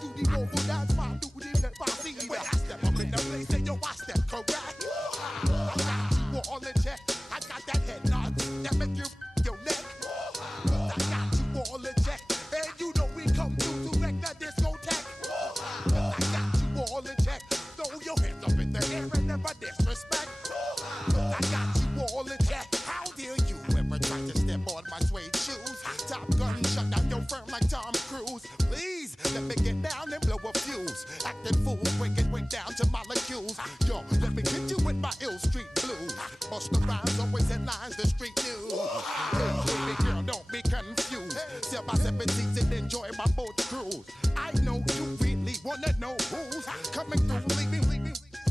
do the vocal dance, man, do the pepper scene. When I step up in the place, and yo, I step correct. I got you all in check. I got that head nod that make you your neck. I got you all in check, and you know we come through to wreck the discotheque. I got you all in check. Throw your hands up in the air and never disrespect. I got you all in check. How dare you ever try to step on my suede shoes? Top Gun shut down your firm like Tom Cruise. Please let me get down and blow a fuse. Acting fool, break down to molecules. Yo, let me get you with my ill street blues. Bust the rhymes, always headlines, the street news. Hey, baby girl, don't be confused. Sell my 17s and enjoy my boat cruise. I know you really wanna know who's coming through, leaving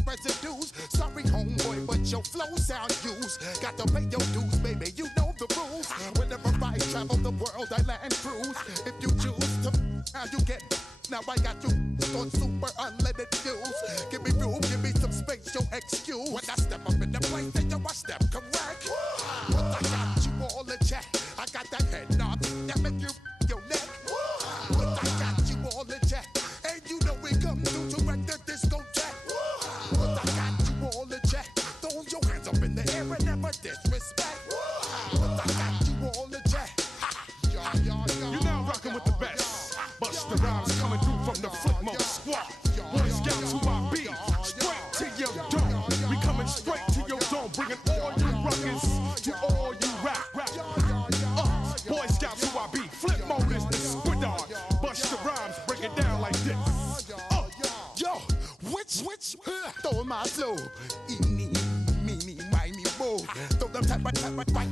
residues. Sorry, homeboy, but your flow sound used. Got to pay your dues, baby, you know the rules. Whenever I travel the world, I land cruise. If you choose to, how you get. Now I got you on super unlimited views. Give me room, give me some space, your excuse. When I step up in the place, then yo, I step correct. But I got you all in check. I got that head nod that make you your neck. But I got you all in check. And you know we come through to wreck the discotheque. But I got you all in check. Throw your hands up in the air and never disrespect. But I got you all in check. You're now rocking with the best. Bust the rhymes coming through from the Flip Mode Squad. Boy Scouts who I be. Straight to your dome. We coming straight to your dome. Bringing all you ruckus to all you rap. Boy Scouts who I be. Flip Mode is the squid dog. Bust the rhymes, break it down like this. Yo, which, throw my flow. Eeny, meeny, miny, mo. Throw them type right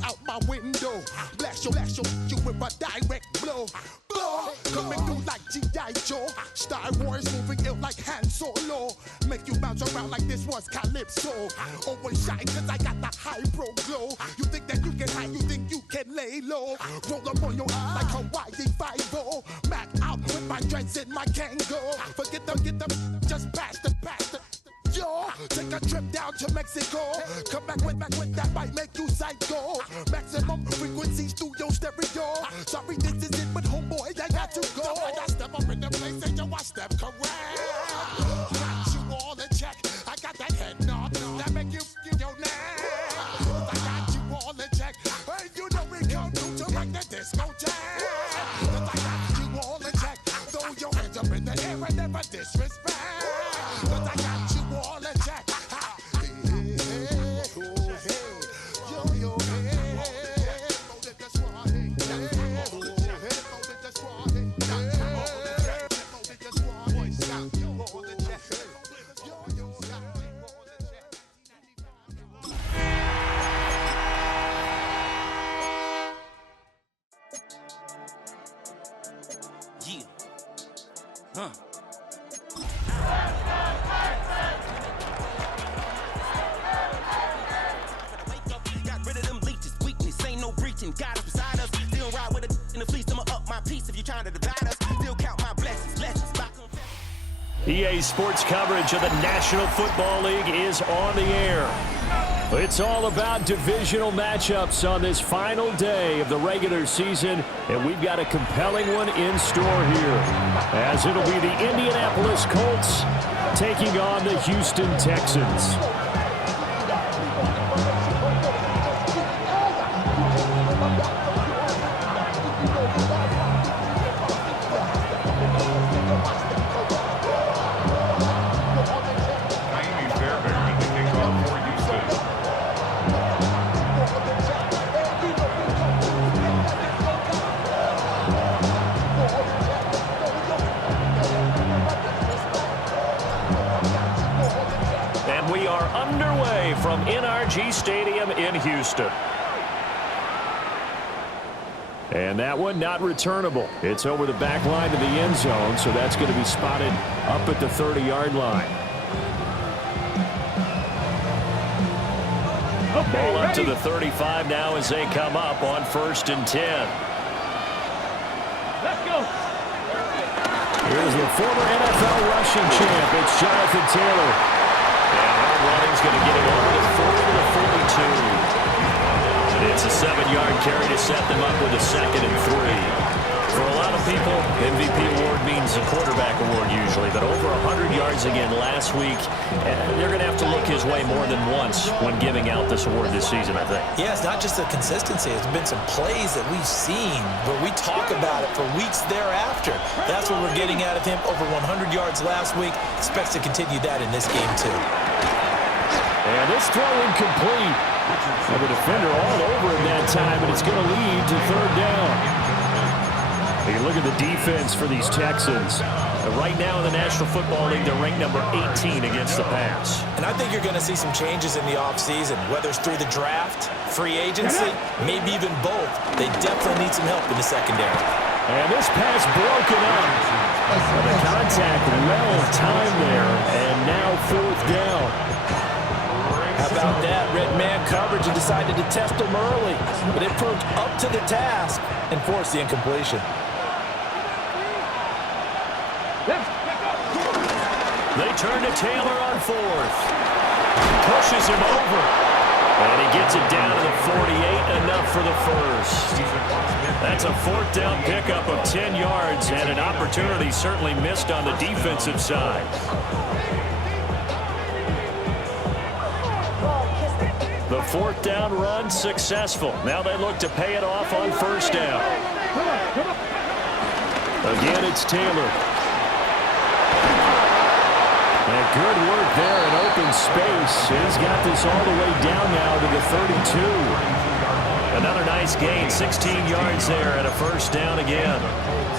out my window. Blast you with a direct blow. Coming through like G.I. Joe. Star Wars moving ill like Han Solo. Make you bounce around like this was Calypso. Always shine cause I got the high pro glow. You think that you can hide, you think you can lay low. Roll up on your eye like Hawaii 5-0. Mac out with my dreads in my Kango. Forget them, just pass the. Yo, take a trip down to Mexico. Come back with that might make you psycho. Maximum frequencies through your stereo. Sorry, this is it, but homeboy, I got to go. When I step up in the place, and yo, I step correct. Got you all in check. I got that head nod that make you your neck. I got you all in check. Hey, you know we come through to wreck the discotheque. I got you all in check. Throw your hands up in the air and never disrespect. I got you all in check. EA Sports coverage of the National Football League is on the air. It's all about divisional matchups on this final day of the regular season, and we've got a compelling one in store here, as it'll be the Indianapolis Colts taking on the Houston Texans. From NRG Stadium in Houston. And that one not returnable. It's over the back line to the end zone, so that's going to be spotted up at the 30-yard line. Ball up to the 35 now as they come up on 1st and 10. Let's go. Here's the former NFL rushing champ. It's Jonathan Taylor. Running's going to get him over the 40 to the 42. It's a 7-yard carry to set them up with a 2nd and 3. For a lot of people, MVP award means a quarterback award. You yards again last week. And they're going to have to look his way more than once when giving out this award this season, I think. Yeah, it's not just the consistency. It's been some plays that we've seen where we talk about it for weeks thereafter. That's what we're getting out of him. Over 100 yards last week. Expects to continue that in this game, too. And this throw incomplete. And the defender all over him that time, and it's going to lead to third down. You look at the defense for these Texans. Right now in the National Football League, they're ranked number 18 against the pass. And I think you're going to see some changes in the offseason, whether it's through the draft, free agency, maybe even both. They definitely need some help in the secondary. And this pass broken up. And the contact well timed there, and now fourth down. How about that? Red man coverage and decided to test him early, but it proved up to the task and forced the incompletion. They turn to Taylor on fourth. Pushes him over. And he gets it down to the 48, enough for the first. That's a fourth down pickup of 10 yards and an opportunity certainly missed on the defensive side. The fourth down run successful. Now they look to pay it off on first down. Again, it's Taylor. And good work there in open space. He's got this all the way down now to the 32. Another nice gain, 16 yards there and a first down again.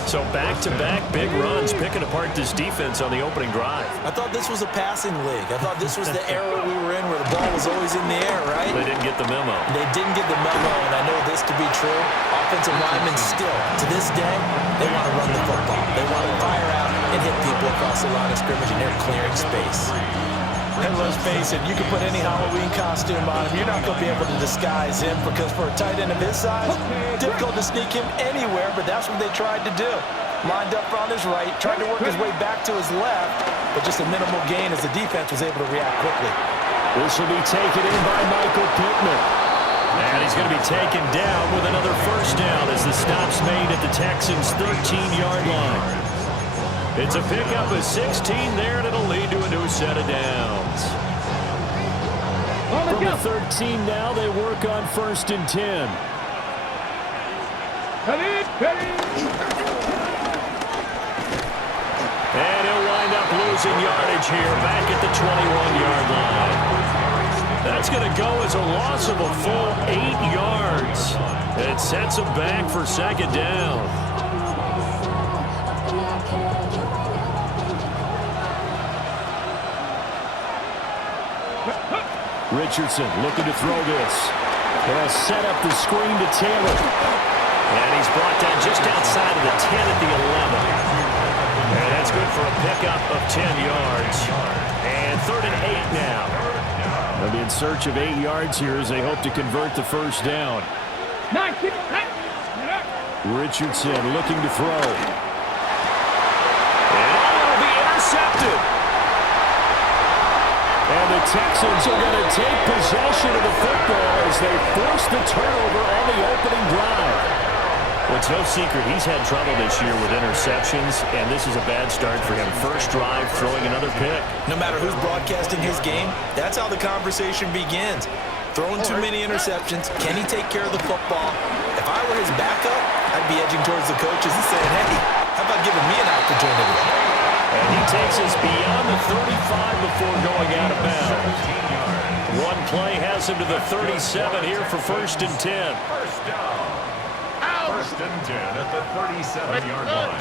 So back-to-back big runs, picking apart this defense on the opening drive. I thought this was a passing league. I thought this was the era we were in where the ball was always in the air, right? They didn't get the memo. They didn't get the memo, and I know this to be true. Offensive linemen still, to this day, they want to run the football. They want to fire out and hit people across the line of scrimmage, and they're clearing space. And let's face it, you can put any Halloween costume on him. You're not going to be able to disguise him because for a tight end of his size, difficult to sneak him anywhere, but that's what they tried to do. Lined up on his right, tried to work his way back to his left, but just a minimal gain as the defense was able to react quickly. This will be taken in by Michael Pittman. And he's going to be taken down with another first down as the stop's made at the Texans' 13-yard line. It's a pickup of 16 there, and it'll lead to a new set of downs. From the 13 now, they work on first and 10. And he'll wind up losing yardage here back at the 21-yard line. That's going to go as a loss of a full 8 yards. It sets him back for second down. Richardson looking to throw this. They'll set up the screen to Taylor. And he's brought down just outside of the 10 at the 11. And that's good for a pickup of 10 yards. And 3rd and 8 now. They'll be in search of 8 yards here as they hope to convert the first down. Richardson looking to throw. And it'll be intercepted. And the Texans are going to take possession of the football as they force the turnover on the opening drive. Well, it's no secret he's had trouble this year with interceptions, and this is a bad start for him. First drive, throwing another pick. No matter who's broadcasting his game, that's how the conversation begins. Throwing too many interceptions. Can he take care of the football? If I were his backup, I'd be edging towards the coaches and saying, hey, how about giving me an opportunity? And he takes us beyond the 35 before going out of bounds. One play has him to the 37 here for 1st and 10. First and 10 at the 37-yard line.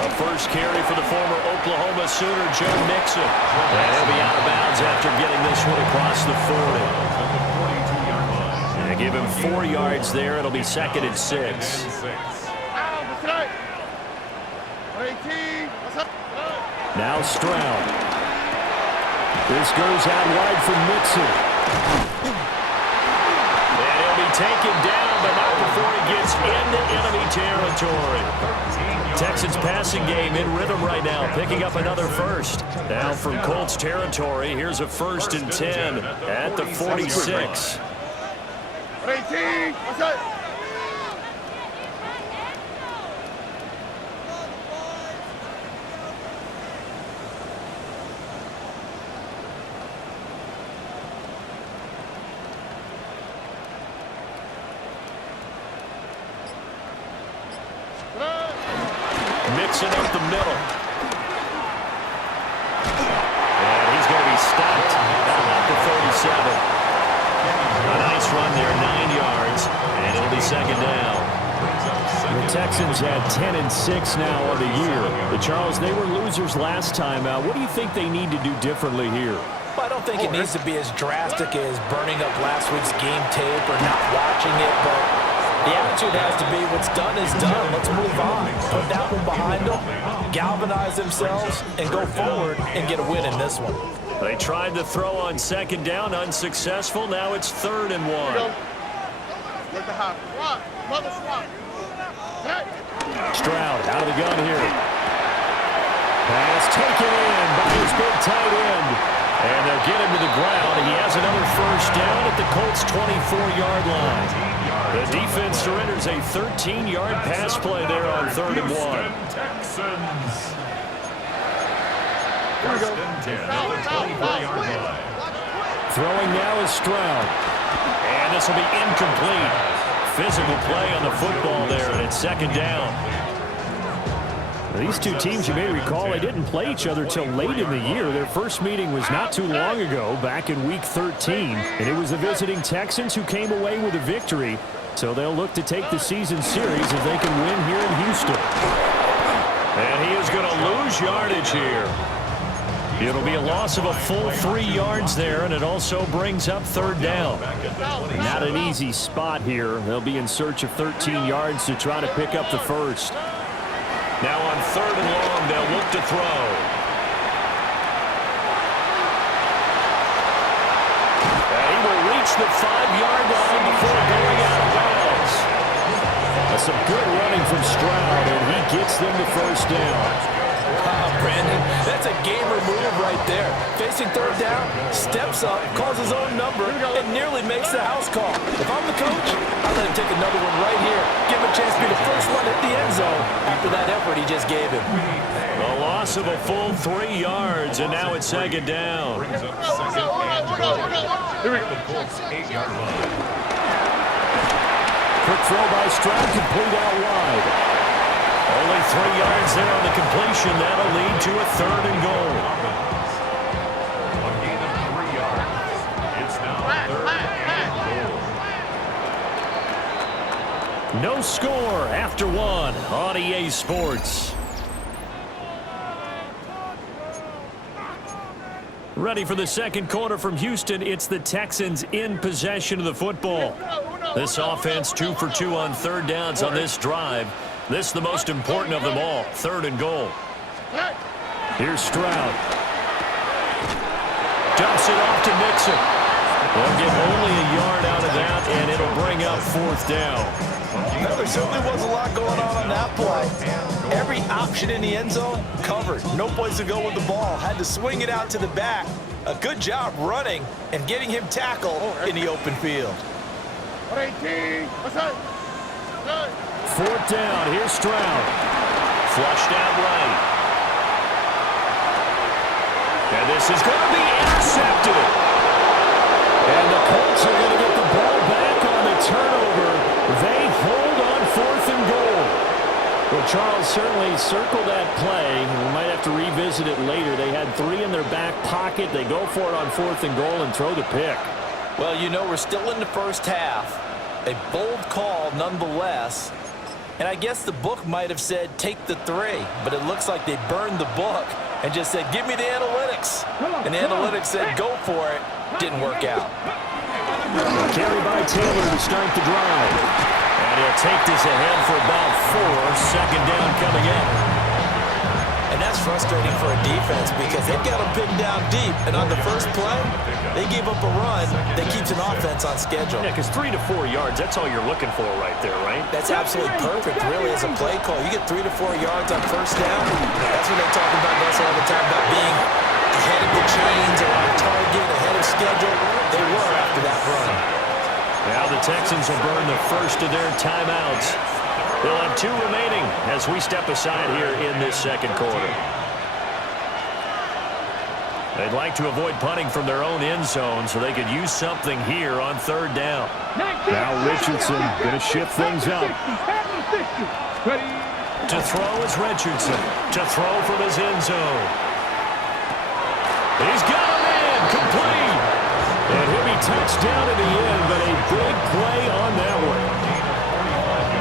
A first carry for the former Oklahoma Sooner, Joe Mixon. And he'll be out of bounds after getting this one across the 40. And give him 4 yards there. It'll be 2nd and 6. Now Stroud. This goes out wide for Mixon. And he'll be taken down, but not before he gets into enemy territory. Texans passing game in rhythm right now, picking up another first. Now from Colts territory, here's a 1st and 10 at the 46. 18, what's up? Wilson up the middle. And he's going to be stopped at the 37. A nice run there, 9 yards, and it'll be second down. The Texans had 10-6 now on the year. But Charles, they were losers last time out. What do you think they need to do differently here? Well, I don't think it needs to be as drastic as burning up last week's game tape or not watching it, but the attitude has to be what's done is done. Let's move on. Put that one behind them, galvanize themselves, and go forward and get a win in this one. They tried to throw on second down, unsuccessful. Now it's 3rd and 1. Stroud out of the gun here. Pass taken in by his big tight end. And they'll get him to the ground. He has another first down at the Colts' 24-yard line. The defense surrenders a 13-yard pass play there on 3rd and 1. Texans. First and 10 at the 24-yard line. Throwing now is Stroud. And this will be incomplete. Physical play on the football there, and it's second down. These two teams, you may recall, they didn't play each other till late in the year. Their first meeting was not too long ago, back in Week 13. And it was the visiting Texans who came away with a victory. So they'll look to take the season series if they can win here in Houston. And he is going to lose yardage here. It'll be a loss of a full 3 yards there, and it also brings up 3rd down. Not an easy spot here. They'll be in search of 13 yards to try to pick up the first. Now on 3rd and long, they'll look to throw. And he will reach the 5-yard line before going out of bounds. That's some good running from Stroud, and he gets them the first down. Wow, Brandon, that's a gamer move right there. Facing 3rd down, steps up, calls his own number, and nearly makes the house call. If I'm the coach, I'll let him take another one right here. Give him a chance to be the first one at the end zone after that effort he just gave him. A loss of a full 3 yards, and now it's second down. Brings up second and goal. Here we go. The Colts 8-yard line. Quick throw by Stroud, complete out wide. Only 3 yards there on the completion. That'll lead to a 3rd and goal. A gain of 3 yards. It's now 3rd and goal. No score after 1 on EA Sports. Ready for the second quarter from Houston. It's the Texans in possession of the football. This offense 2 for 2 on 3rd downs on this drive. This is the most important of them all, 3rd and goal. Here's Stroud. Dumps it off to Mixon. They'll get only a yard out of that, and it'll bring up 4th down. No, there certainly was a lot going on that play. Every option in the end zone covered. No place to go with the ball. Had to swing it out to the back. A good job running and getting him tackled in the open field. 4th down. Here's Stroud. Flushed out right. And this is going to be intercepted. And the Colts are going to get the ball back on the turnover. They hold on 4th and goal. Well, Charles certainly circled that play. We might have to revisit it later. They had 3 in their back pocket. They go for it on 4th and goal and throw the pick. Well, you know, we're still in the first half. A bold call nonetheless. And I guess the book might have said take the 3, but it looks like they burned the book and just said give me the analytics. And the analytics said go for it. Didn't work out. Carry by Taylor to start the drive. And he'll take this ahead for about 4. Second down coming up. And that's frustrating for a defense because they've got them pinned down deep. And on the first play, they gave up a run that keeps an offense on schedule. Yeah, because 3 to 4 yards, that's all you're looking for right there, right? That's absolutely perfect, really, as a play call. You get 3 to 4 yards on first down. That's what they talk about us all the time, about being ahead of the chains or on target, ahead of schedule. They were after that run. Now the Texans will burn the first of their timeouts. They'll have 2 remaining as we step aside here in this second quarter. They'd like to avoid punting from their own end zone so they could use something here on 3rd down. Now Richardson going to shift things up. To throw is Richardson. To throw from his end zone. He's got him in. Complete. And he'll be touched down at the end, but a big play on that one.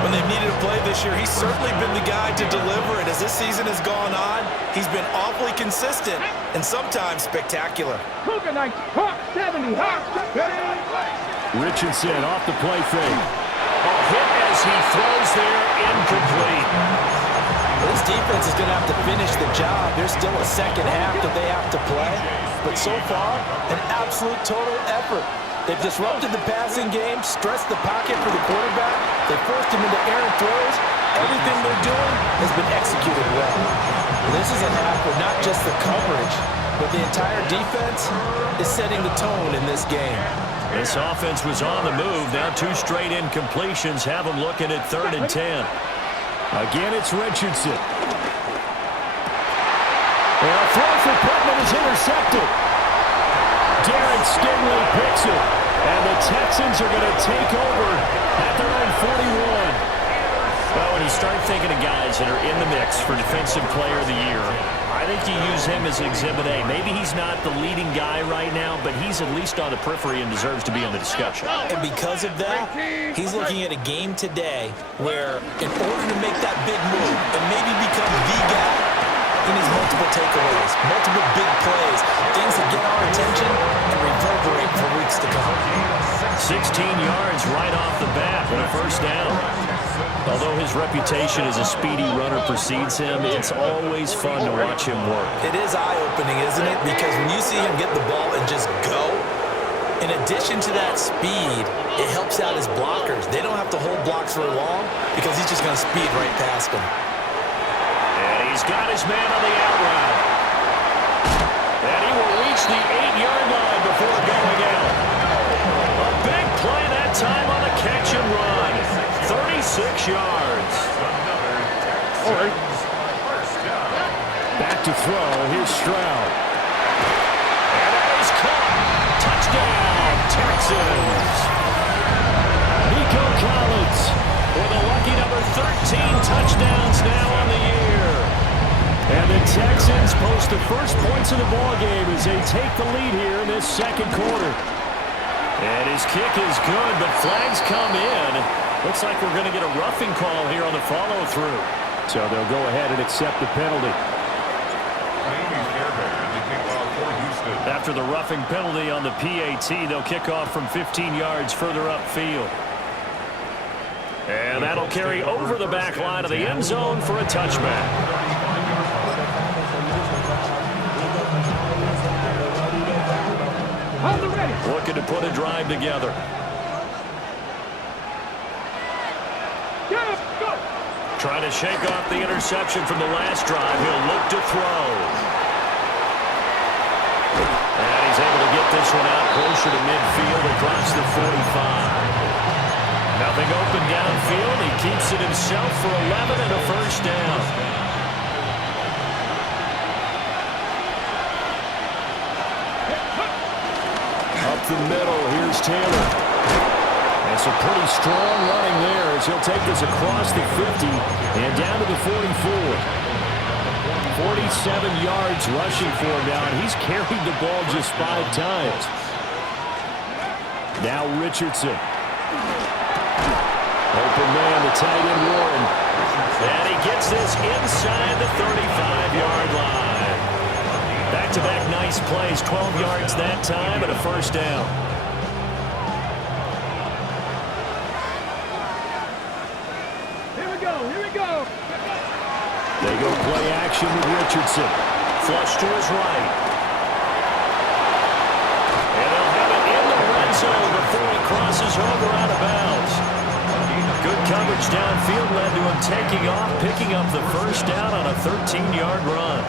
When they've needed a play this year, he's certainly been the guy to deliver it. As this season has gone on, he's been awfully consistent and sometimes spectacular. Cougar 90, Hawk 70, Hawk. Richardson off the play fake. A hit as he throws there, incomplete. Well, this defense is going to have to finish the job. There's still a second half that they have to play. But so far, an absolute total effort. They've disrupted the passing game, stressed the pocket for the quarterback. They forced him into errant throws. Everything they're doing has been executed well. And this is a half where not just the coverage, but the entire defense is setting the tone in this game. This offense was on the move. Now 2 straight incompletions have them looking at 3rd and 10. Again, it's Richardson. And a throw for Pittman is intercepted. Derek Stingley picks it. And the Texans are going to take over at their own 41. Well, when you start thinking of guys that are in the mix for Defensive Player of the Year, I think you use him as Exhibit A. Maybe he's not the leading guy right now, but he's at least on the periphery and deserves to be in the discussion. And because of that, he's looking at a game today where in order to make that big move and maybe become the guy, he needs multiple takeaways, multiple big plays, things that get our attention and reverberate for weeks to come. 16 yards right off the bat and a first down. Although his reputation as a speedy runner precedes him, it's always fun to watch him work. It is eye-opening, isn't it? Because when you see him get the ball and just go, in addition to that speed, it helps out his blockers. They don't have to hold blocks for long because he's just going to speed right past them. And he's got his man on the out route. And he will reach the 8-yard line before going out. A big play that time on the catch and run. 36 yards. Back to throw. Here's Stroud. And that is caught. Touchdown, Texans. Nico Collins with a lucky number 13 touchdowns now on the year. And the Texans post the first points of the ballgame as they take the lead here in this second quarter. And his kick is good, but flags come in. Looks like we're going to get a roughing call here on the follow-through. So they'll go ahead and accept the penalty. After the roughing penalty on the PAT, they'll kick off from 15 yards further upfield. And that'll carry over the back line of the end zone for a touchback. Looking to put a drive together. Trying to shake off the interception from the last drive. He'll look to throw. And he's able to get this one out closer to midfield across the 45. Nothing open downfield. He keeps it himself for 11 and a first down. Up the middle, here's Taylor. And some pretty strong running there as he'll take this across the 50 and down to the 44. 47 yards rushing for him now, and he's carried the ball just 5 times. Now Richardson. Open man, the tight end Warren. And he gets this inside the 35-yard line. Back-to-back nice plays, 12 yards that time and a first down. Here we go. They go play action with Richardson. Flush to his right. And they'll have it in the red zone before he crosses over out of bounds. Good coverage downfield led to him taking off, picking up the first down on a 13-yard run.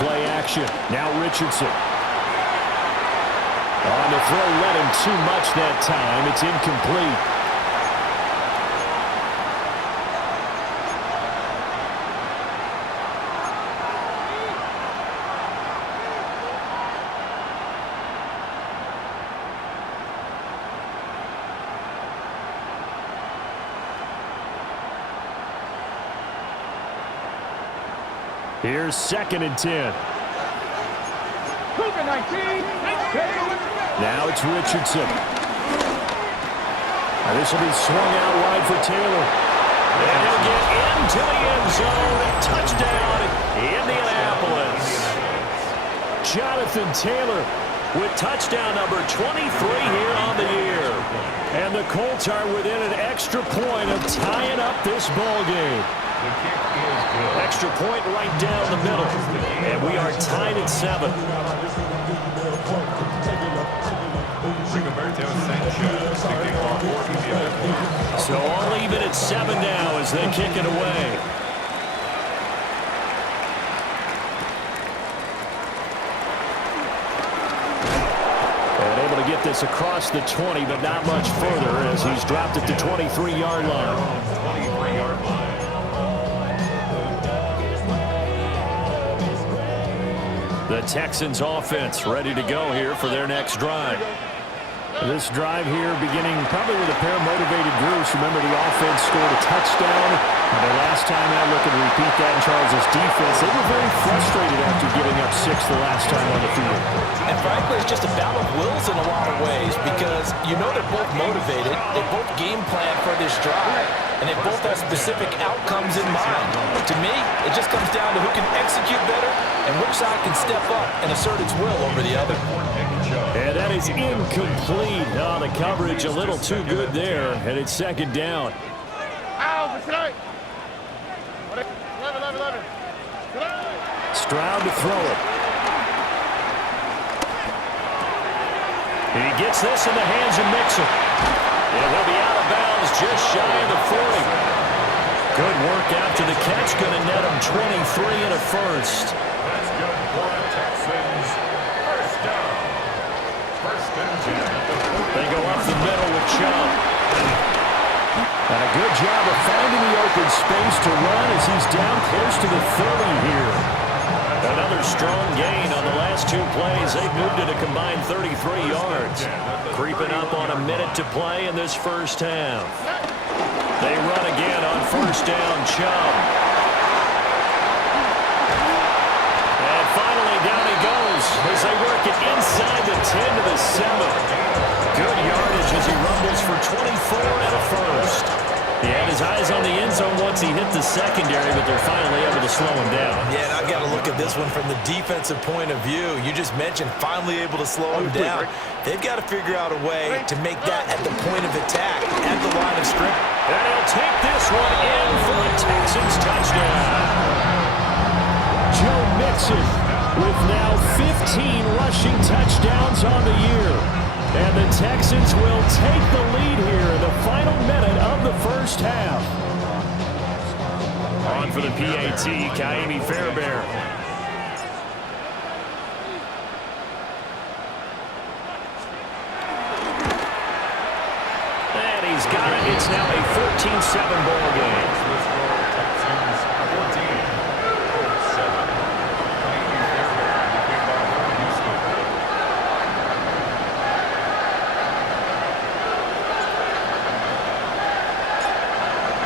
Play action. Now Richardson. On the throw, led him too much that time. It's incomplete. Here's 2nd and 10. Cougar 19. Now it's Richardson. And this will be swung out wide for Taylor. And he'll get into the end zone. Touchdown, Indianapolis. Jonathan Taylor with touchdown number 23 here on the year. And the Colts are within an extra point of tying up this ball game. Extra point right down the middle. And we are tied at 7. So all even at 7 now as they kick it away. And able to get this across the 20, but not much further as he's dropped it to 23-yard line. The Texans offense ready to go here for their next drive. This drive here beginning probably with a pair of motivated groups. Remember, the offense scored a touchdown. And the last time out, looking to repeat that in Charles' defense. They were very frustrated after giving up 6 the last time on the field. And frankly, it's just a battle of wills in a lot of ways because you know they're both motivated. They both game plan for this drive. And they both have specific outcomes in mind. To me, it just comes down to who can execute better and which side can step up and assert its will over the other. And that is incomplete. Oh, the coverage a little too good there. And it's 2nd down. Stroud to throw it. He gets this in the hands of Mixon. And he'll be out of bounds just shy of the 40. Good work after the catch. Going to net him 23 and a first. That's good for the Texans. First down. First and 10. They go up the middle with Chubb. And a good job of finding the open space to run as he's down close to the 30 here. Another strong gain on the last 2 plays. They've moved it a combined 33 yards. Creeping up on a minute to play in this first half. They run again on first down, Chubb. And finally down he goes as they work it inside the 10 to the 7. Good yardage as he rumbles for 24 and a first. He had his eyes on the end zone once he hit the secondary, but they're finally able to slow him down. Yeah, and I've got to look at this one from the defensive point of view. You just mentioned finally able to slow him down. They've got to figure out a way to make that at the point of attack, at the line of scrimmage. And he'll take this one in for a Texans touchdown. Joe Mixon with now 15 rushing touchdowns on the year. And the Texans will take the lead here in the final minute of the first half. On for the PAT, Kaimi Fairbairn. And he's got it. It's now a 14-7 ball game. Texans 14. 7.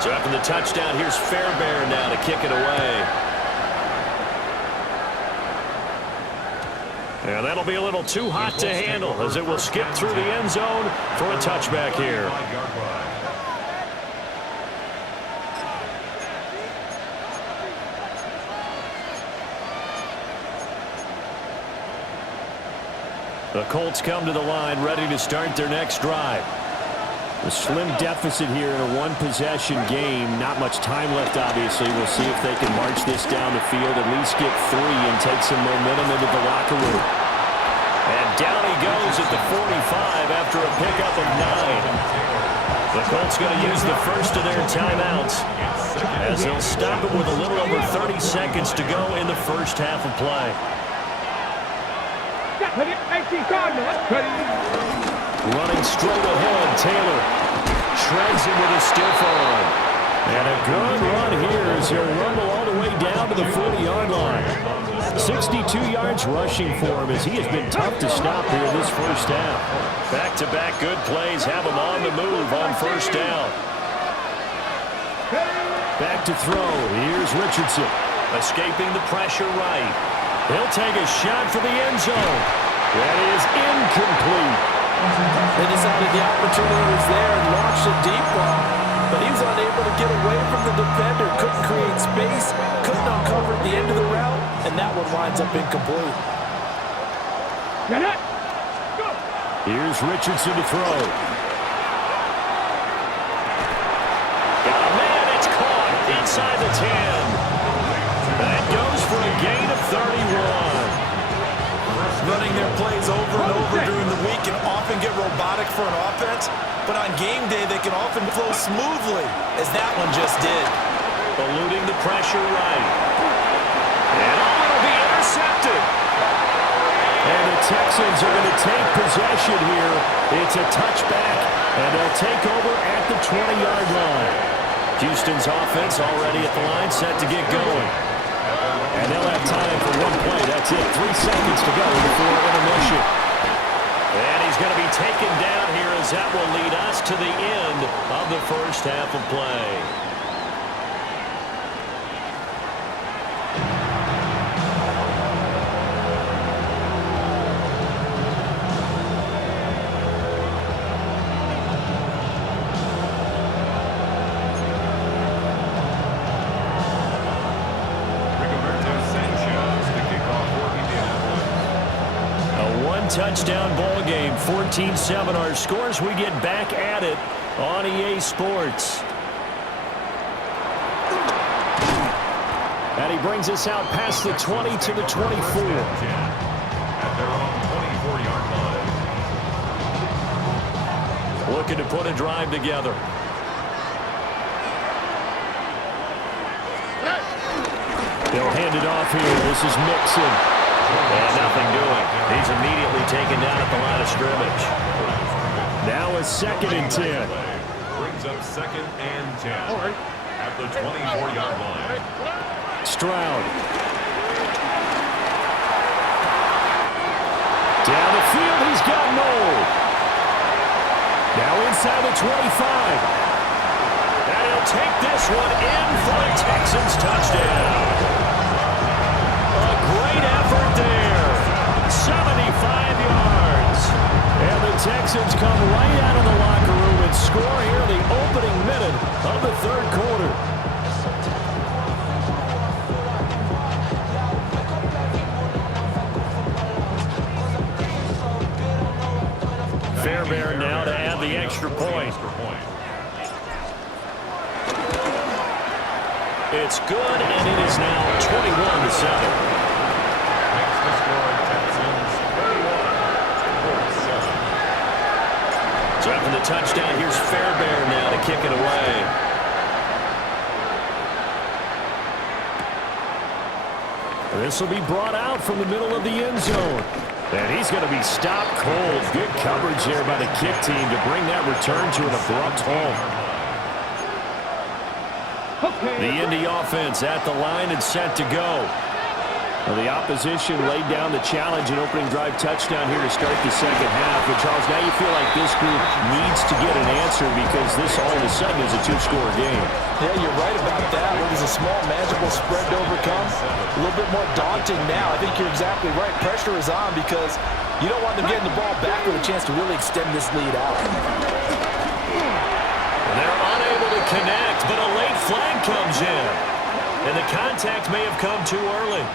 So after the touchdown, here's Fairbairn now to kick it away. And that'll be a little too hot to handle as it will skip through the end zone for a touchback here. The Colts come to the line ready to start their next drive. A slim deficit here in a one-possession game. Not much time left, obviously. We'll see if they can march this down the field, at least get 3 and take some momentum into the locker room. And down he goes at the 45 after a pickup of 9. The Colts going to use the first of their timeouts as they'll stop it with a little over 30 seconds to go in the first half of play. Running straight ahead, Taylor shreds him with a stiff arm. And a good run here as he'll rumble all the way down to the 40-yard line. 62 yards rushing for him as he has been tough to stop here this first half. Back-to-back good plays have him on the move on first down. Back to throw. Here's Richardson. Escaping the pressure right. He'll take a shot for the end zone. That is incomplete. They decided the opportunity was there and launched a deep ball, but he was unable to get away from the defender, couldn't create space, couldn't uncover the end of the route, and that one winds up incomplete. Get it. Go. Here's Richardson to throw. Got a man, it's caught inside the 10. That goes for a gain of 31. Running their plays over and over during the week can often get robotic for an offense, but on game day they can often flow smoothly, as that one just did. Eluding the pressure right. And it'll be intercepted. And the Texans are going to take possession here. It's a touchback, and they'll take over at the 20-yard line. Houston's offense already at the line, set to get going. And they'll have time for one play. That's it. 3 seconds to go before intermission. And he's going to be taken down here as that will lead us to the end of the first half of play. Touchdown ball game, 14-7 our scores. We get back at it on EA Sports. And he brings us out past the 20 to the 24. At their own 24-yard line. Looking to put a drive together. They'll hand it off here. This is Mixon. And nothing doing. He's immediately taken down at the line of scrimmage. Now a 2nd and 10. Brings up 2nd and 10 at the 24-yard line. Stroud. Down the field, he's got Noel. Now inside the 25. And he'll take this one in for a Texans touchdown. A great effort there. 75 yards. And the Texans come right out of the locker room and score here in the opening minute of the 3rd quarter. Fairbairn now to add the extra point. It's good, and it is now 21-7. Makes the score Texans 31-7. So after the touchdown, here's Fairbairn now to kick it away. This will be brought out from the middle of the end zone. And he's going to be stopped cold. Good coverage there by the kick team to bring that return to an abrupt halt. The Indy offense at the line and set to go. Well, the opposition laid down the challenge and opening drive touchdown here to start the second half. And Charles, now you feel like this group needs to get an answer because this all of a sudden is a 2-score game. Yeah, you're right about that. It was a small magical spread to overcome. A little bit more daunting now. I think you're exactly right. Pressure is on because you don't want them getting the ball back with a chance to really extend this lead out. They're unable to connect, but a late flag comes in. And the contact may have come too early.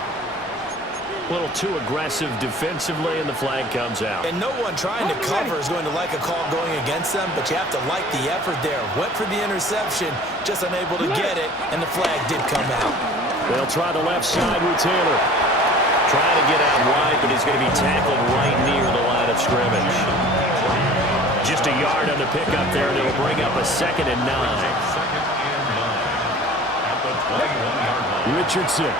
A little too aggressive defensively, and the flag comes out. And no one trying to cover is going to like a call going against them, but you have to like the effort there. Went for the interception, just unable to get it, and the flag did come out. They'll try the left side with Taylor. Trying to get out wide, but he's going to be tackled right near the line of scrimmage. Just a yard on the pickup there, and it'll bring up a 2nd and 9. 2nd and 9 at the 21-yard line. Richardson.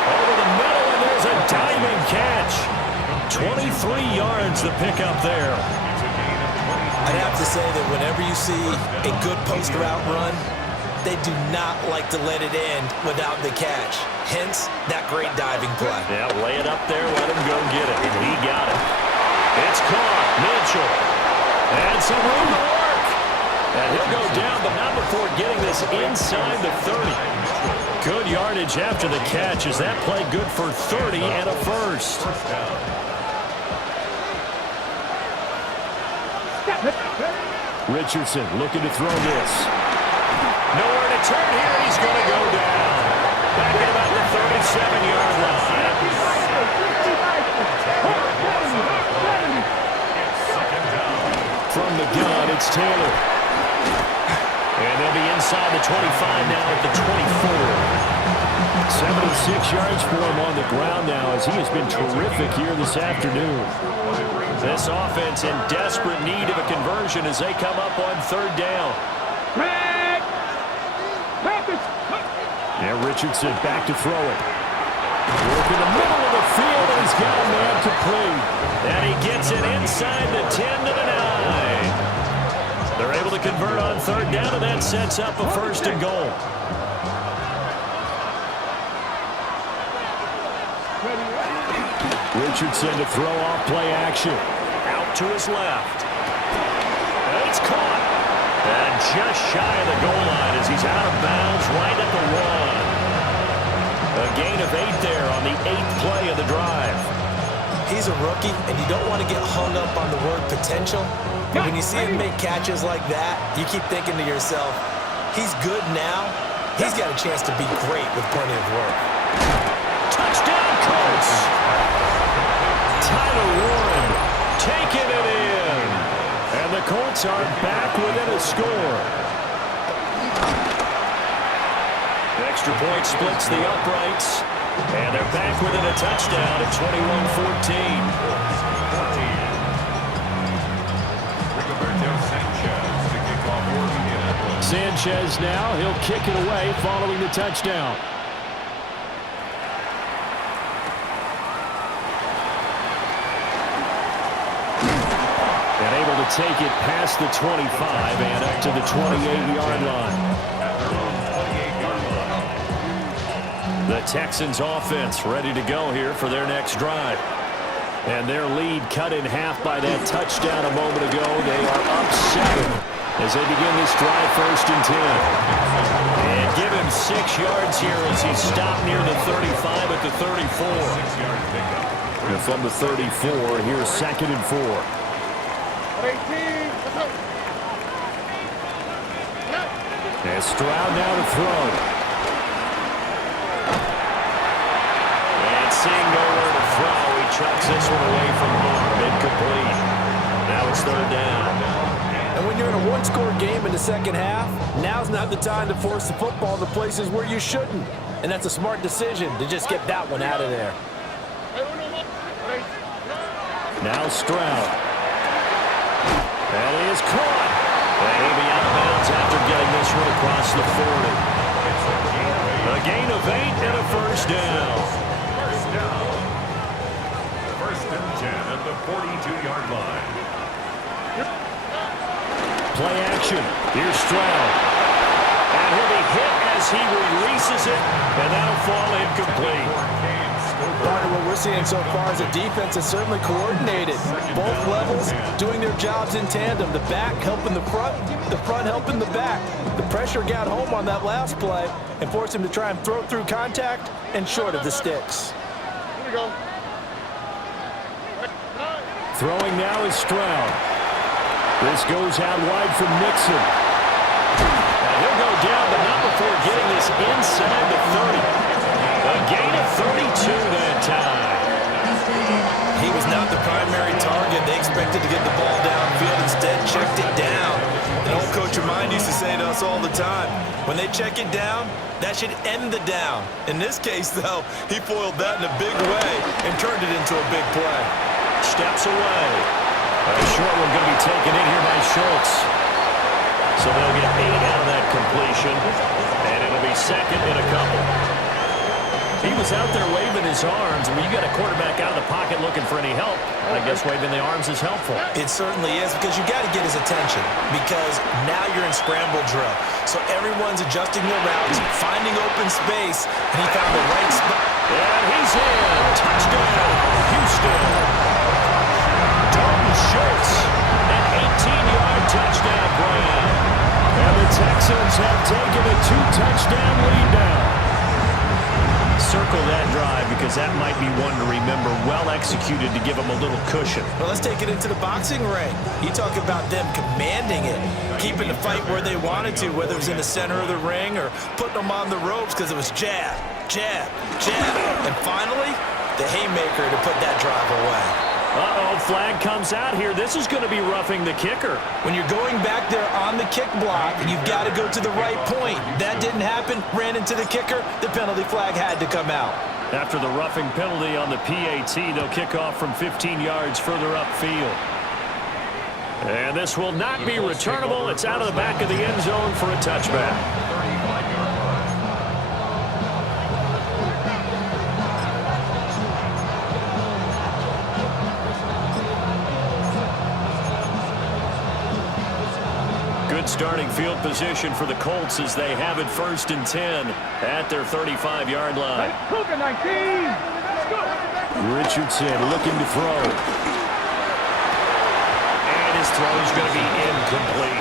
Over the middle, and there's a diving catch. 23 yards the pickup there. I'd have to say that whenever you see a good post route run, they do not like to let it end without the catch. Hence, that great diving play. Yeah, lay it up there, let him go get it, and he got it. It's caught. Mitchell. And some room to work. And he'll go down, but not before before getting this inside the 30. Good yardage after the catch as that play good for 30 and a first. Richardson looking to throw this. Nowhere to turn here. He's going to go down. Back at about the 37-yard line. From the gun, it's Taylor. And they'll be inside the 25 now at the 24. 76 yards for him on the ground now as he has been terrific here this afternoon. This offense in desperate need of a conversion as they come up on third down. And Richardson back to throw it. Work in the middle of the field, and he's got a man complete. And he gets it inside the 10 to the 9. They're able to convert on third down, and that sets up a first and goal. Richardson to throw off play action. Out to his left. And it's caught. And just shy of the goal line as he's out of bounds right at the 1. A gain of 8 there on the 8th play of the drive. He's a rookie, and you don't want to get hung up on the word potential. But when you see him make catches like that, you keep thinking to yourself, he's good now. He's got a chance to be great with plenty of work. Touchdown, Colts! Tyler Warren taking it in. And the Colts are back within a score. The extra point splits the uprights. And they're back within a touchdown at 21-14. Sanchez now, he'll kick it away following the touchdown. And able to take it past the 25 and up to the 28-yard line. The Texans offense ready to go here for their next drive. And their lead cut in half by that touchdown a moment ago. They are up 7 as they begin this drive, first and 10. And give him 6 yards here as he's stopped near the 35 at the 34. And from the 34, here's second and 4. And Stroud now to throw. And seeing nowhere to throw, he chucks this one away from harm. Incomplete. Now it's third down. And when you're in a one-score game in the second half, now's not the time to force the football in the places where you shouldn't. And that's a smart decision to just get that one out of there. Now Stroud. And he is caught. And he'll be out of bounds after getting this one across the 40. A gain of 8 and a first down. First and 10 at the 42-yard line. Play action. Here's Stroud. And he'll be hit as he releases it, and that'll fall incomplete. Part of what we're seeing so far is the defense is certainly coordinated. Both levels doing their jobs in tandem. The back helping the front helping the back. The pressure got home on that last play and forced him to try and throw through contact and short of the sticks. Here we go. Throwing now is Stroud. This goes out wide from Nixon. And he'll go down, but not before getting this inside the 30. A gain of 32 that time. He was not the primary target. They expected to get the ball downfield. Instead, checked it down. An old coach of mine used to say to us all the time, when they check it down, that should end the down. In this case, though, he foiled that in a big way and turned it into a big play. Steps away. A short one going to be taken in here by Schultz. So they'll get 8 out of that completion. And it'll be second and a couple. He was out there waving his arms. When you got a quarterback out of the pocket looking for any help, I guess waving the arms is helpful. It certainly is, because you got to get his attention, because now you're in scramble drill. So everyone's adjusting their routes, finding open space, and he found the right spot. And he's in. Touchdown, Houston. Dalton Schultz, an 18-yard touchdown grab. And the Texans Texans have taken a 2-touchdown lead now. Circle that drive because that might be one to remember. Well executed to give them a little cushion. Well, let's take it into the boxing ring. You talk about them commanding it, keeping the fight where they wanted to, whether it was in the center of the ring or putting them on the ropes because it was jab, jab, jab. And finally, the haymaker to put that drive away. Uh-oh, flag comes out here. This is going to be roughing the kicker. When you're going back there on the kick block, you've got to go to the right point. That didn't happen. Ran into the kicker. The penalty flag had to come out. After the roughing penalty on the PAT, they'll kick off from 15 yards further upfield. And this will not be returnable. It's out of the back of the end zone for a touchback. Good starting field position for the Colts as they have it 1st and 10 at their 35-yard line. Richardson looking to throw. And his throw is going to be incomplete.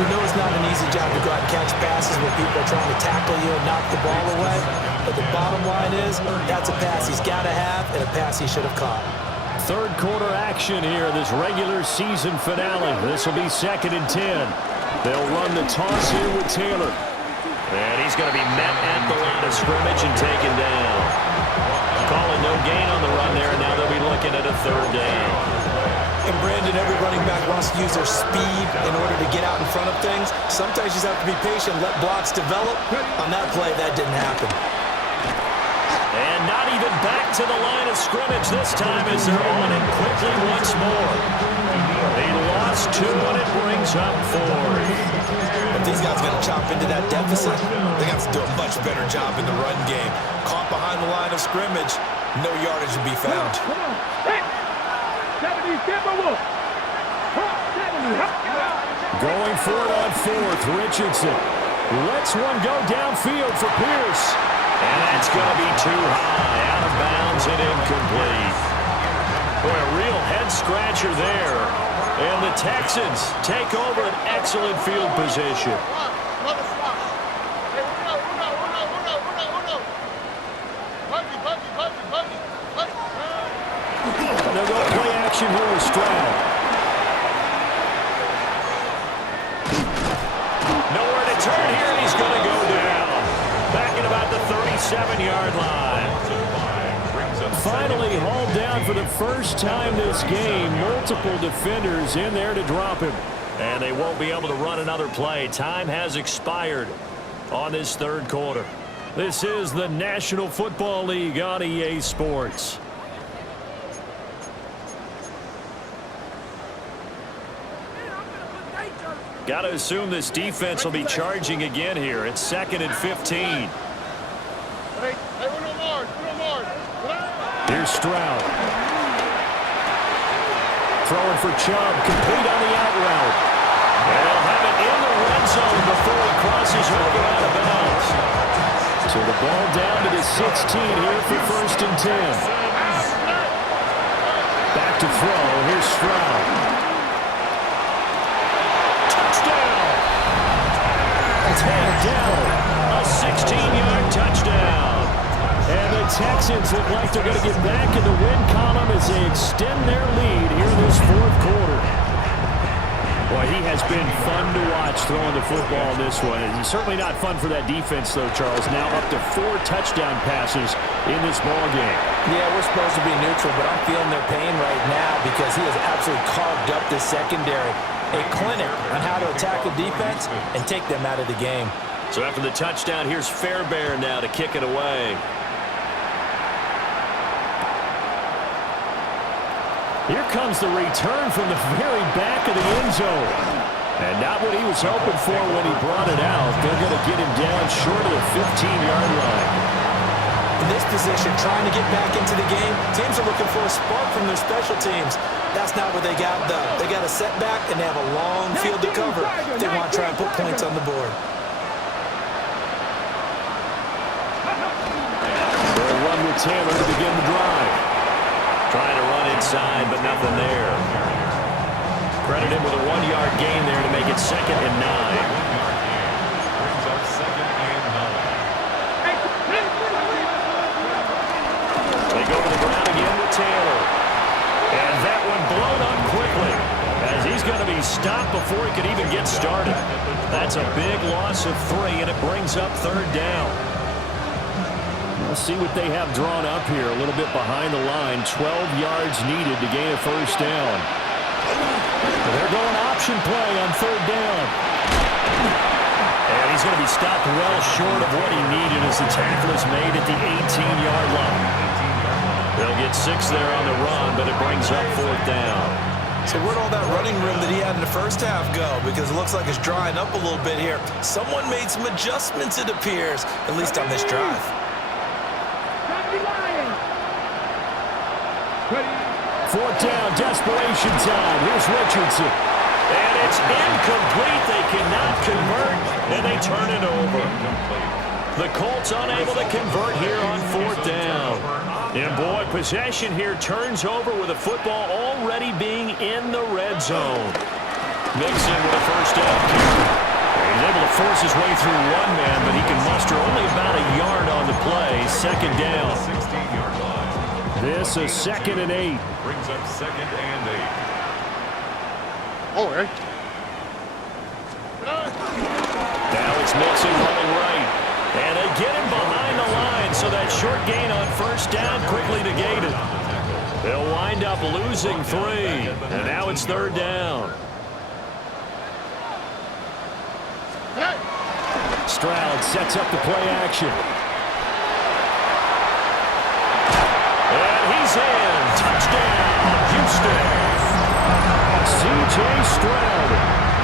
We know it's not an easy job to go out and catch passes when people are trying to tackle you and knock the ball away. But the bottom line is that's a pass he's got to have and a pass he should have caught. Third quarter action here, this regular season finale. This will be 2nd and 10. They'll run the toss here with Taylor. And he's going to be met at the line of scrimmage and taken down. Calling no gain on the run there, and now they'll be looking at a 3rd down. And Brandon, every running back wants to use their speed in order to get out in front of things. Sometimes you just have to be patient, let blocks develop. On that play, that didn't happen. And not even back to the line of scrimmage this time as they're on it quickly once more. They lost 2 and it brings up 4. If these guys are going to chop into that deficit, they got to do a much better job in the run game. Caught behind the line of scrimmage, no yardage to be found. Going for it on 4th, Richardson lets one go downfield for Pierce. And that's going to be too high, out of bounds and incomplete. Boy, a real head-scratcher there. And the Texans take over an excellent field position. They'll go play action here with Stroud. Nowhere to turn here, and he's going to go down. Back at about the 37-yard line. Finally hauled down for the first time this game. Multiple defenders in there to drop him. And they won't be able to run another play. Time has expired on this 3rd quarter. This is the National Football League on EA Sports. Got to assume this defense will be charging again here. It's 2nd and 15. Here's Stroud. Throwing for Chubb. Complete on the out route. And they'll have it in the red zone before he crosses over out of bounds. So the ball down to the 16 here for 1st and 10. Back to throw. Here's Stroud. Tagged down, a 16-yard touchdown. And the Texans look like they're going to get back in the win column as they extend their lead here in this 4th quarter. Boy, he has been fun to watch throwing the football this way. It's certainly not fun for that defense, though, Charles. Now up to 4 touchdown passes in this ball game. Yeah, we're supposed to be neutral, but I'm feeling their pain right now because he has absolutely carved up this secondary. A clinic on how to attack the defense and take them out of the game. So after the touchdown, here's Fairbairn now to kick it away. Here comes the return from the very back of the end zone. And not what he was hoping for when he brought it out. They're going to get him down short of the 15-yard line. In this position, trying to get back into the game, teams are looking for a spark from their special teams. That's not what they got, though. They got a setback, and they have a long field to cover if they want to try and put points on the board. They'll run with Taylor to begin the drive. Trying to run inside, but nothing there. Credited with a 1-yard gain there to make it 2nd and 9. get started. That's a big loss of 3, and it brings up 3rd down. We'll see what they have drawn up here. A little bit behind the line. 12 yards needed to gain a 1st down. They're going option play on 3rd down. And he's going to be stopped well short of what he needed as the tackle is made at the 18-yard line. They'll get 6 there on the run, but it brings up 4th down. So where'd all that running room that he had in the first half go? Because it looks like it's drying up a little bit here. Someone made some adjustments, it appears, at least on this drive. 4th down, desperation time. Here's Richardson. And it's incomplete. They cannot convert, and they turn it over. The Colts unable to convert here on 4th down. And, boy, possession here turns over with the football already being in the red zone. Mixon with a 1st down kick. He's able to force his way through one man, but he can muster only about a yard on the play. 2nd down. 16-yard line. This is 2nd and 8. Brings up 2nd and 8. Oh, right. Now it's Mixon running right. And they get him behind the line, so that short gain on 1st down quickly negated. They'll wind up losing 3, and now it's 3rd down. Stroud sets up the play action. And he's in. Touchdown, Houston. C.J. Stroud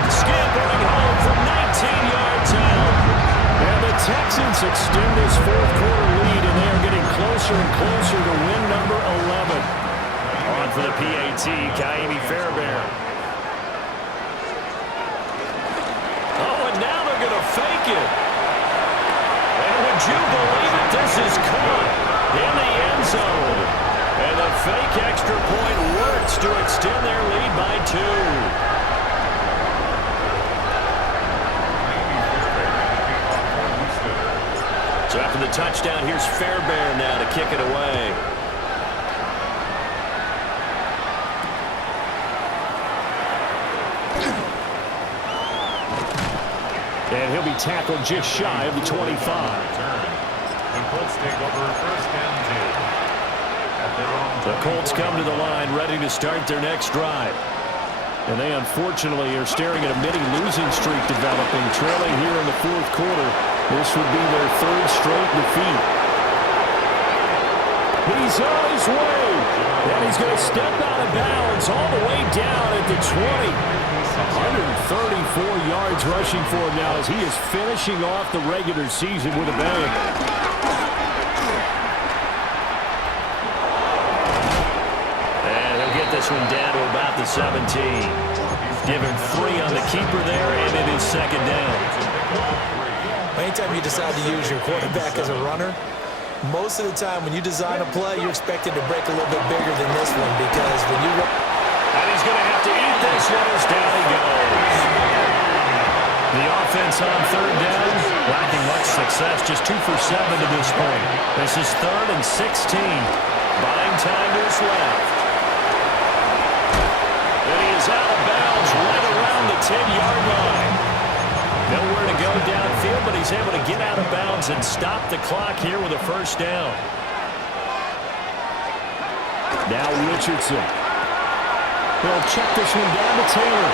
scampering home from 19 yards out. And the Texans extend this 4th quarter lead, and they are getting closer and closer to win number 11. On for the PAT, Kaimi Fairbairn. Oh, and now they're going to fake it. And would you believe it? This is caught in the end zone. And the fake extra point works to extend their lead by 2. So after the touchdown, here's Fairbairn now to kick it away. And he'll be tackled just shy of the 25. The Colts take over 1st and 10. The Colts come to the line ready to start their next drive. And they unfortunately are staring at a mini-losing streak developing, trailing here in the 4th quarter. This would be their 3rd straight defeat. He's on his way. And he's going to step out of bounds all the way down at the 20. 134 yards rushing for him now as he is finishing off the regular season with a bang. And he'll get this one down to about the 17. Give him 3 on the keeper there, and it is 2nd down. Anytime you decide to use your quarterback as a runner, most of the time when you design a play, you're expected to break a little bit bigger than this one because when you... And he's going to have to eat this one as down he goes. The offense on 3rd down, lacking much success, just 2 for 7 to this point. This is 3rd and 16. Buying time to his left. And he is out of bounds right around the 10-yard line. Nowhere to go downfield, but he's able to get out of bounds and stop the clock here with a 1st down. Now Richardson. He'll check this one down to Taylor.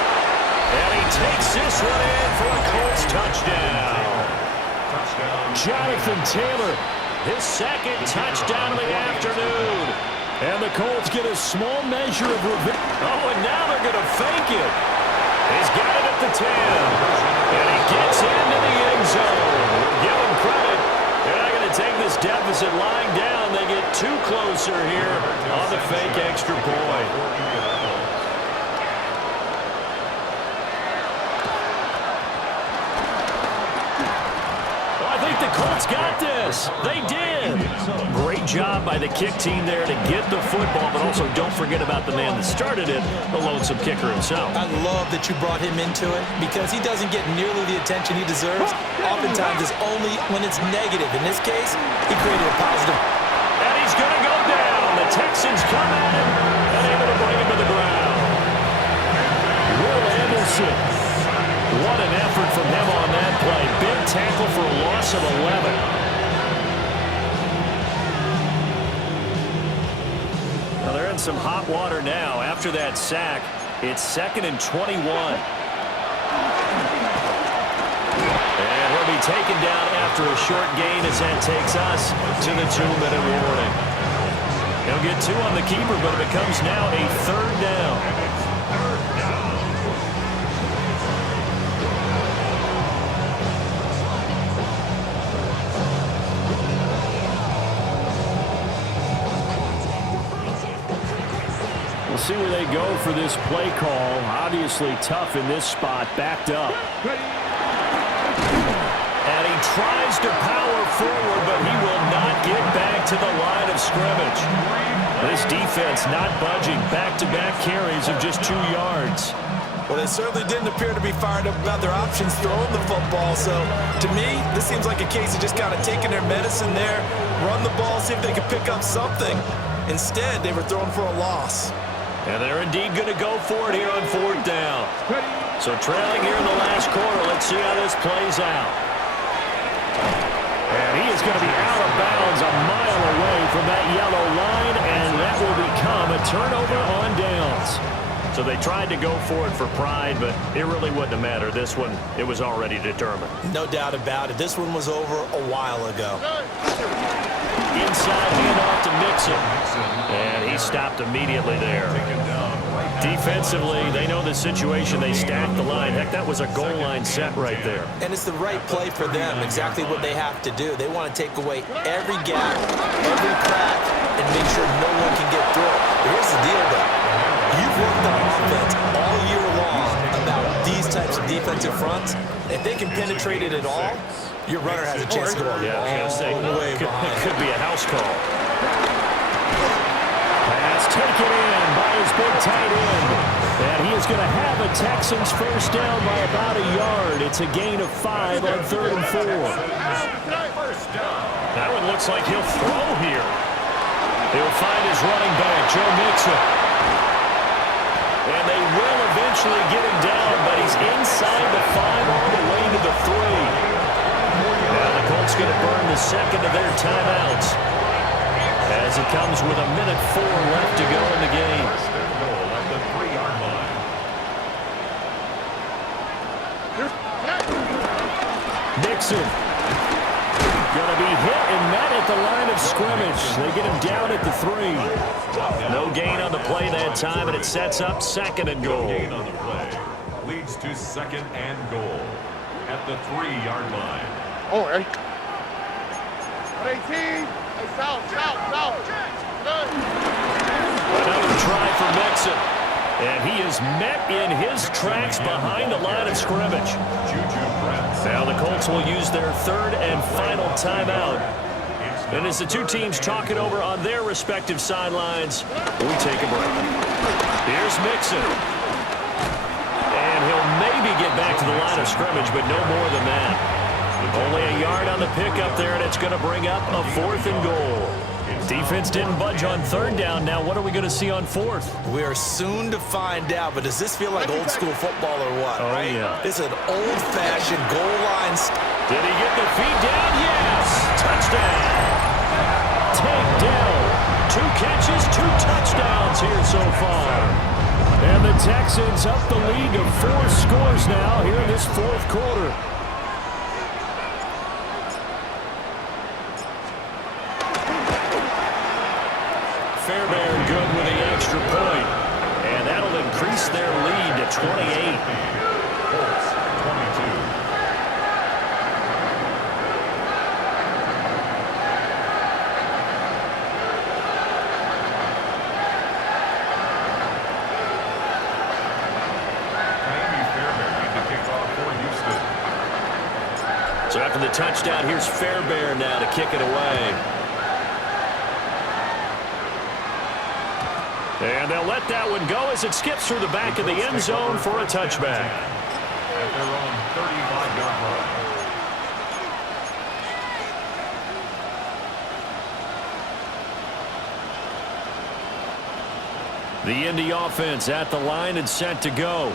And he takes this one in for a Colts touchdown. Jonathan Taylor, his 2nd touchdown of the afternoon. And the Colts get a small measure of revenge. Oh, and now they're going to fake it. He's got it at the 10. And he gets into the end zone. Give him credit. They're not going to take this deficit lying down. They get 2 closer here on the fake extra point. The Colts got this. They did. Great job by the kick team there to get the football, but also don't forget about the man that started it, the lonesome kicker himself. I love that you brought him into it because he doesn't get nearly the attention he deserves. Oftentimes it's only when it's negative. In this case, he created a positive. And he's going to go down. The Texans come at him and able to bring him to the ground. Will Anderson tackle for a loss of 11. Well, they're in some hot water now. After that sack, it's 2nd and 21. And he'll be taken down after a short gain as that takes us to the 2-minute warning. He'll get 2 on the keeper, but it becomes now a 3rd down. We'll see where they go for this play call. Obviously tough in this spot, backed up. And he tries to power forward, but he will not get back to the line of scrimmage. This defense not budging. Back-to-back carries of just 2 yards. Well, they certainly didn't appear to be fired up about their options throwing the football. So, to me, this seems like a case of just kind of taking their medicine there, run the ball, see if they can pick up something. Instead, they were throwing for a loss. And they're indeed going to go for it here on 4th down. So trailing here in the last quarter, let's see how this plays out. And he is going to be out of bounds a mile away from that yellow line, and that will become a turnover on downs. So they tried to go for it for pride, but it really wouldn't have mattered. This one, it was already determined. No doubt about it. This one was over a while ago. Inside handoff to Mixon. And he stopped immediately there. Defensively, they know the situation. They stacked the line. Heck, that was a goal line set right there. And it's the right play for them, exactly what they have to do. They want to take away every gap, every crack, and make sure no one can get through it. But here's the deal, though. You've worked on offense all year long about these types of defensive fronts. If they can penetrate it at all, your runner has a chance to go all the way behind. It could be a house call. Pass taken in by his big tight end. And he is going to have a Texans first down by about a yard. It's a gain of 5 on 3rd and 4. That one looks like he'll throw here. He'll find his running back, Joe Mixon. And they will eventually get him down, but he's inside the 5 all the way to the 3. Now the Colts going to burn the second of their timeouts as it comes with 1:04 left to go in the game. At the 3-yard line. Nixon going to be hit and met at the line of scrimmage. They get him down at the 3. No gain on the play that time, and it sets up 2nd and goal. Gain on the play leads to 2nd and goal at the 3-yard line. Oh, hey. 18. Hey, south. Another try for Mixon. And he is met in his tracks behind the line of scrimmage. Now the Colts will use their 3rd and final timeout. And as the two teams talk it over on their respective sidelines, we take a break. Here's Mixon. And he'll maybe get back to the line of scrimmage, but no more than that. Only a yard on the pickup there, and it's going to bring up a 4th and goal. Defense didn't budge on 3rd down. Now what are we going to see on 4th? We are soon to find out, but does this feel like old school football or what? Oh, right? yeah. It's an old-fashioned goal line. Did he get the feet down? Yes! Touchdown! Takedown. 2 catches, 2 touchdowns here so far. And the Texans up the lead to 4 scores now here in this 4th quarter. Fairbairn good with the extra point. And that'll increase their lead to 28. Colts 22. So after the touchdown, here's Fairbairn now to kick it away. And they'll let that one go as it skips through the back of the end zone for a touchback. At their own 35-yard line. The Indy offense at the line and set to go.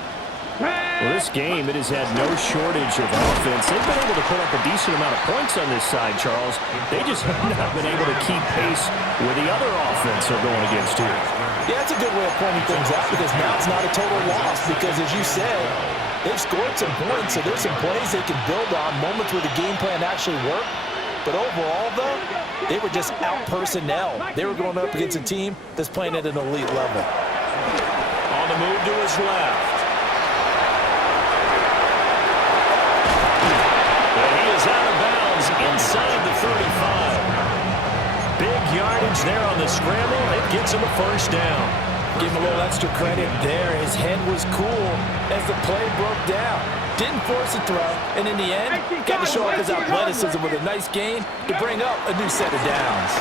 Well, this game, it has had no shortage of offense. They've been able to put up a decent amount of points on this side, Charles. They just have not been able to keep pace with the other offense they're going against here. Yeah, that's a good way of pointing things out because now it's not a total loss because, as you said, they've scored some points, so there's some plays they can build on, moments where the game plan actually worked. But overall, though, they were just out-personnel. They were going up against a team that's playing at an elite level. On the move to his left. Is out of bounds inside the 35. Big yardage there on the scramble. It gets him a first down. Give him a little extra credit there. His head was cool as the play broke down. Didn't force a throw, and in the end, got to show off his athleticism with a nice gain to bring up a new set of downs.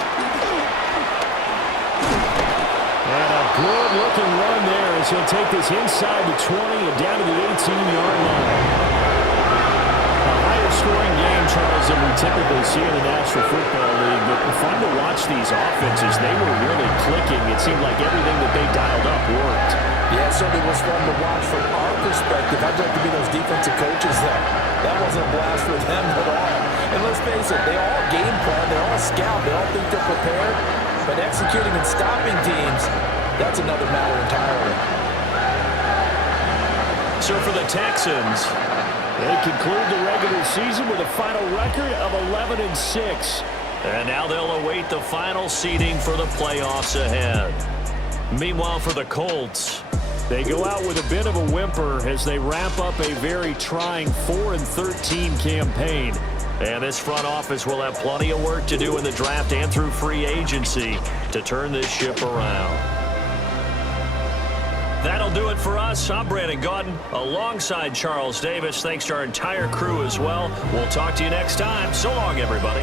And a good-looking run there as he'll take this inside the 20 and down to the 18-yard line. Scoring game, Charles, that we typically see in the National Football League, but fun to watch these offenses. They were really clicking. It seemed like everything that they dialed up worked. Yeah, it certainly was fun to watch from our perspective. I'd like to be those defensive coaches there. That wasn't a blast for them at all. And let's face it, they all game plan, they all scout, they all think they're prepared, but executing and stopping teams, that's another matter entirely. So for the Texans, they conclude the regular season with a final record of 11-6. And now they'll await the final seeding for the playoffs ahead. Meanwhile, for the Colts, they go out with a bit of a whimper as they wrap up a very trying 4-13 campaign. And this front office will have plenty of work to do in the draft and through free agency to turn this ship around. That'll do it for us. I'm Brandon Gaudin alongside Charles Davis. Thanks to our entire crew as well. We'll talk to you next time. So long, everybody.